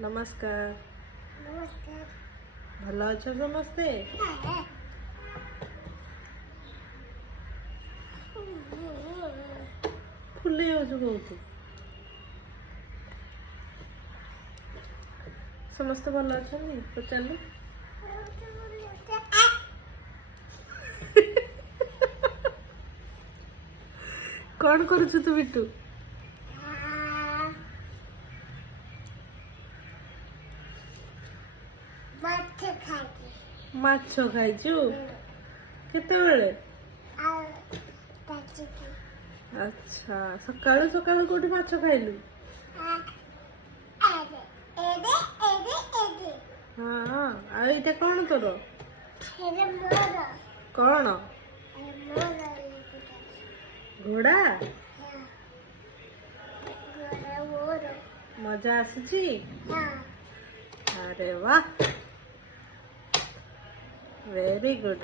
नमस्कार। नमस्कार। भल अच्छे समस्ते? फुले बहुत समस्ते भल अच्छा पचारू कौन करुछु तू बिट्टू? माछ खाइछु केतेबेले? अच्छा सकाळू सकाळू कोठी माछ खाइलु? हाँ आ एटा कौन तोर? कौन? घोड़ा? मजा आसुची? अरे वाह वेरी गुड।